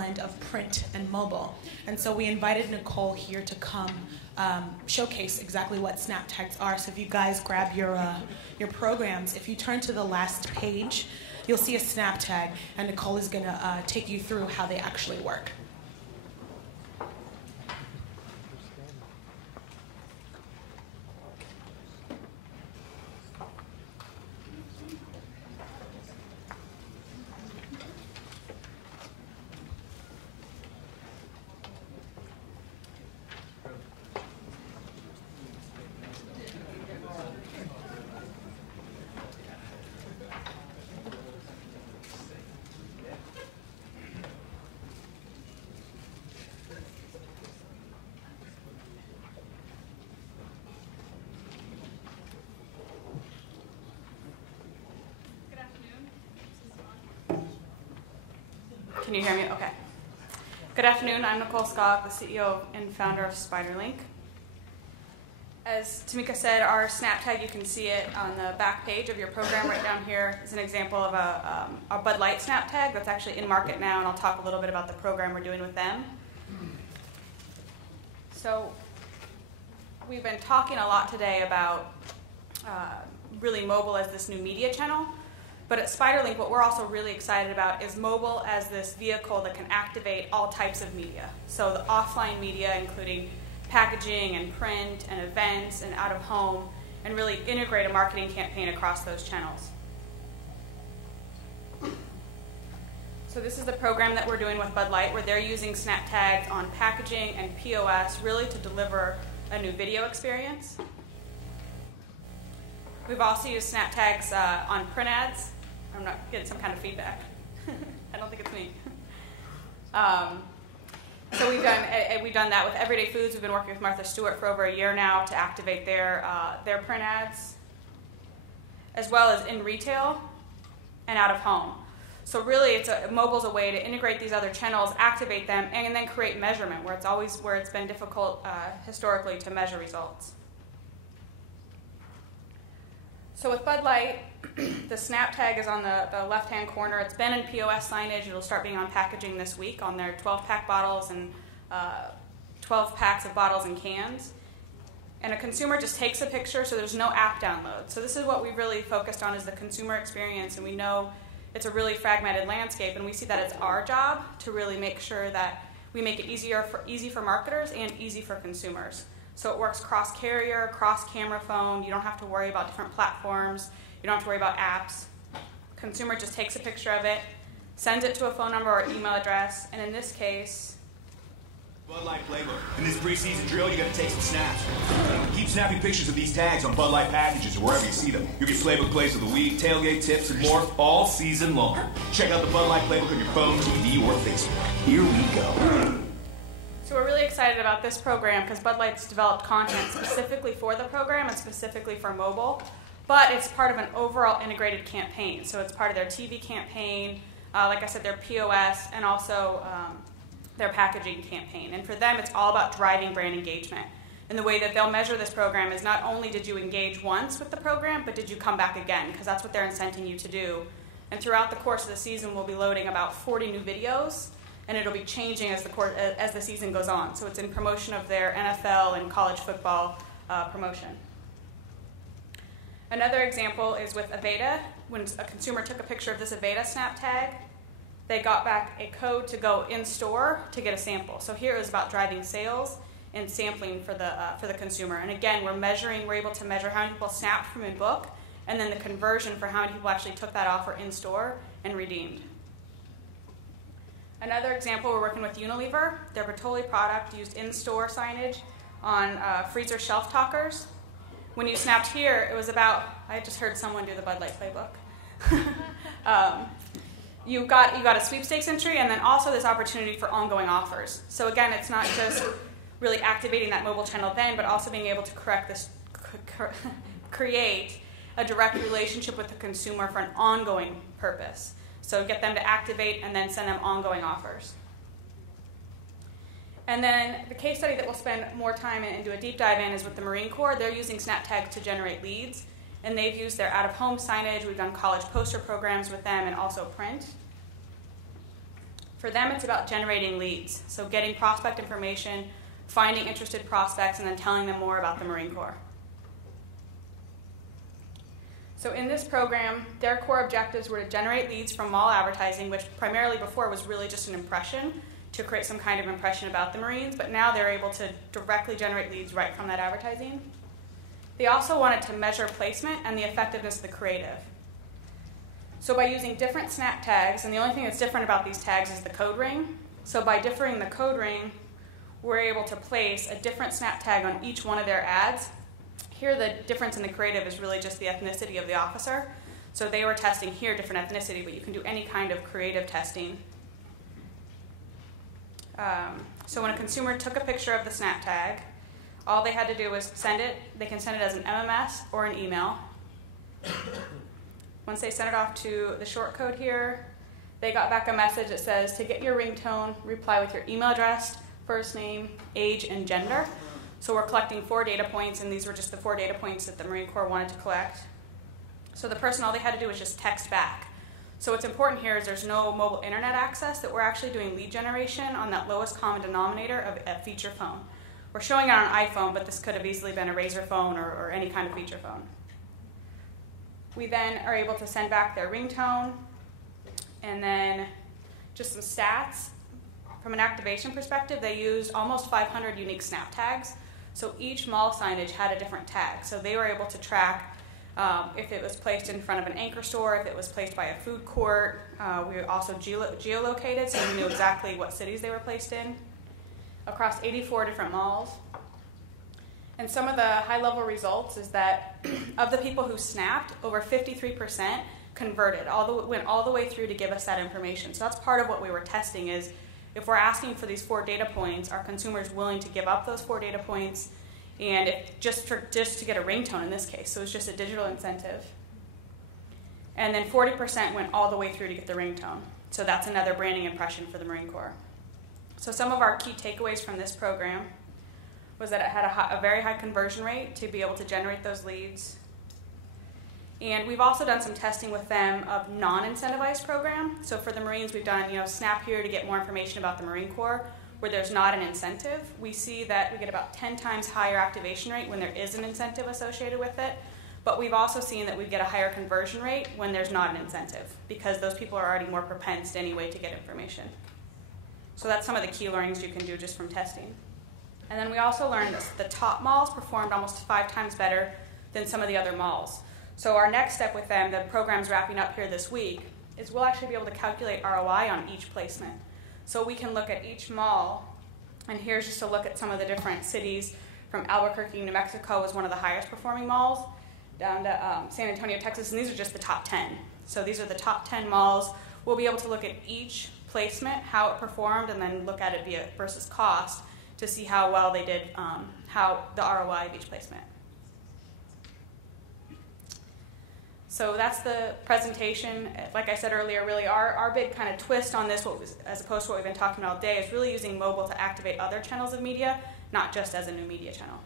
blend of print and mobile. And so we invited Nicole here to come showcase exactly what SnapTags are. So if you guys grab your programs, if you turn to the last page, you'll see a SnapTag, and Nicole is going to take you through how they actually work. Can you hear me? Okay. Good afternoon. I'm Nicole Skogg, the CEO and founder of Spyderlynk. As Tamika said, our SnapTag, you can see it on the back page of your program right down here, is an example of a Bud Light SnapTag that's actually in market now, and I'll talk a little bit about the program we're doing with them. So we've been talking a lot today about really mobile as this new media channel. But at Spyderlynk, what we're also really excited about is mobile as this vehicle that can activate all types of media. So the offline media, including packaging and print and events and out of home, and really integrate a marketing campaign across those channels. So this is the program that we're doing with Bud Light, where they're using SnapTags on packaging and POS really to deliver a new video experience. We've also used SnapTags on print ads. I'm not getting some kind of feedback. I don't think it's me. So we've done that with Everyday Foods. We've been working with Martha Stewart for over a year now to activate their print ads, as well as in retail and out of home. So really, mobile's a way to integrate these other channels, activate them, and then create measurement where it's been difficult historically to measure results. So with Bud Light, the SnapTag is on the left-hand corner. It's been in POS signage. It'll start being on packaging this week on their 12-pack bottles and 12 packs of bottles and cans. And a consumer just takes a picture, so there's no app download. So this is what we really focused on, is the consumer experience, and we know it's a really fragmented landscape, and we see that it's our job to really make sure that we make it easy for marketers and easy for consumers. So it works cross-carrier, cross-camera phone. You don't have to worry about different platforms. You don't have to worry about apps. Consumer just takes a picture of it, sends it to a phone number or email address, and in this case, Bud Light playbook. In this preseason drill, you got to take some snaps. Keep snapping pictures of these tags on Bud Light packages or wherever you see them. You'll get playbook plays of the week, tailgate tips, and more all season long. Check out the Bud Light playbook on your phone, TV, or Facebook. Here we go. So we're really excited about this program because Bud Light's developed content specifically for the program and specifically for mobile, but it's part of an overall integrated campaign. So it's part of their TV campaign, like I said, their POS, and also their packaging campaign. And for them, it's all about driving brand engagement. And the way that they'll measure this program is not only did you engage once with the program, but did you come back again, because that's what they're incenting you to do. And throughout the course of the season, we'll be loading about 40 new videos, and it'll be changing as the season goes on. So it's in promotion of their NFL and college football promotion. Another example is with Aveda. When a consumer took a picture of this Aveda SnapTag, they got back a code to go in-store to get a sample. So here it was about driving sales and sampling for the consumer. And again, we're able to measure how many people snapped from in-book, and then the conversion for how many people actually took that offer in-store and redeemed. Another example, we're working with Unilever. Their Bertolli product used in-store signage on freezer shelf talkers. When you snapped here, it was about, I just heard someone do the Bud Light playbook. You got a sweepstakes entry, and then also this opportunity for ongoing offers. So again, it's not just really activating that mobile channel then, but also being able to create a direct relationship with the consumer for an ongoing purpose. So get them to activate and then send them ongoing offers. And then the case study that we'll spend more time and do a deep dive in is with the Marine Corps. They're using SnapTag to generate leads, and they've used their out-of-home signage. We've done college poster programs with them and also print. For them, it's about generating leads, so getting prospect information, finding interested prospects, and then telling them more about the Marine Corps. So in this program, their core objectives were to generate leads from mall advertising, which primarily before was really just an impression, to create some kind of impression about the Marines, but now they're able to directly generate leads right from that advertising. They also wanted to measure placement and the effectiveness of the creative. So by using different SnapTags, and the only thing that's different about these tags is the code ring, so by differing the code ring, we're able to place a different SnapTag on each one of their ads. Here the difference in the creative is really just the ethnicity of the officer. So they were testing here different ethnicity, but you can do any kind of creative testing. So when a consumer took a picture of the SnapTag, all they had to do was send it. They can send it as an MMS or an email. Once they sent it off to the short code here, they got back a message that says, to get your ringtone, reply with your email address, first name, age, and gender. So we're collecting 4 data points, and these were just the 4 data points that the Marine Corps wanted to collect. So the person, all they had to do was just text back. So what's important here is there's no mobile internet access, that we're actually doing lead generation on that lowest common denominator of a feature phone. We're showing it on an iPhone, but this could have easily been a Razr phone or any kind of feature phone. We then are able to send back their ringtone, and then just some stats. From an activation perspective, they used almost 500 unique SnapTags. So each mall signage had a different tag. So they were able to track if it was placed in front of an anchor store, if it was placed by a food court. We were also geolocated, so we knew exactly what cities they were placed in, across 84 different malls. And some of the high-level results is that of the people who snapped, over 53% converted, went all the way through to give us that information. So that's part of what we were testing is, if we're asking for these 4 data points, are consumers willing to give up those 4 data points, and if just to get a ringtone in this case, so it's just a digital incentive. And then 40% went all the way through to get the ringtone. So that's another branding impression for the Marine Corps. So some of our key takeaways from this program was that it had a very high conversion rate to be able to generate those leads. And we've also done some testing with them of non-incentivized programs. So for the Marines, we've done Snap Here to get more information about the Marine Corps, where there's not an incentive. We see that we get about 10 times higher activation rate when there is an incentive associated with it. But we've also seen that we get a higher conversion rate when there's not an incentive, because those people are already more propensed anyway to get information. So that's some of the key learnings you can do just from testing. And then we also learned that the top malls performed almost 5 times better than some of the other malls. So our next step with them, the program's wrapping up here this week, is we'll actually be able to calculate ROI on each placement. So we can look at each mall, and here's just a look at some of the different cities. From Albuquerque, New Mexico was one of the highest performing malls, down to San Antonio, Texas, and these are just the top 10. So these are the top 10 malls. We'll be able to look at each placement, how it performed, and then look at it versus cost to see how well they did, how the ROI of each placement. So that's the presentation. Like I said earlier, really our big kind of twist on this, as opposed to what we've been talking about all day, is really using mobile to activate other channels of media, not just as a new media channel.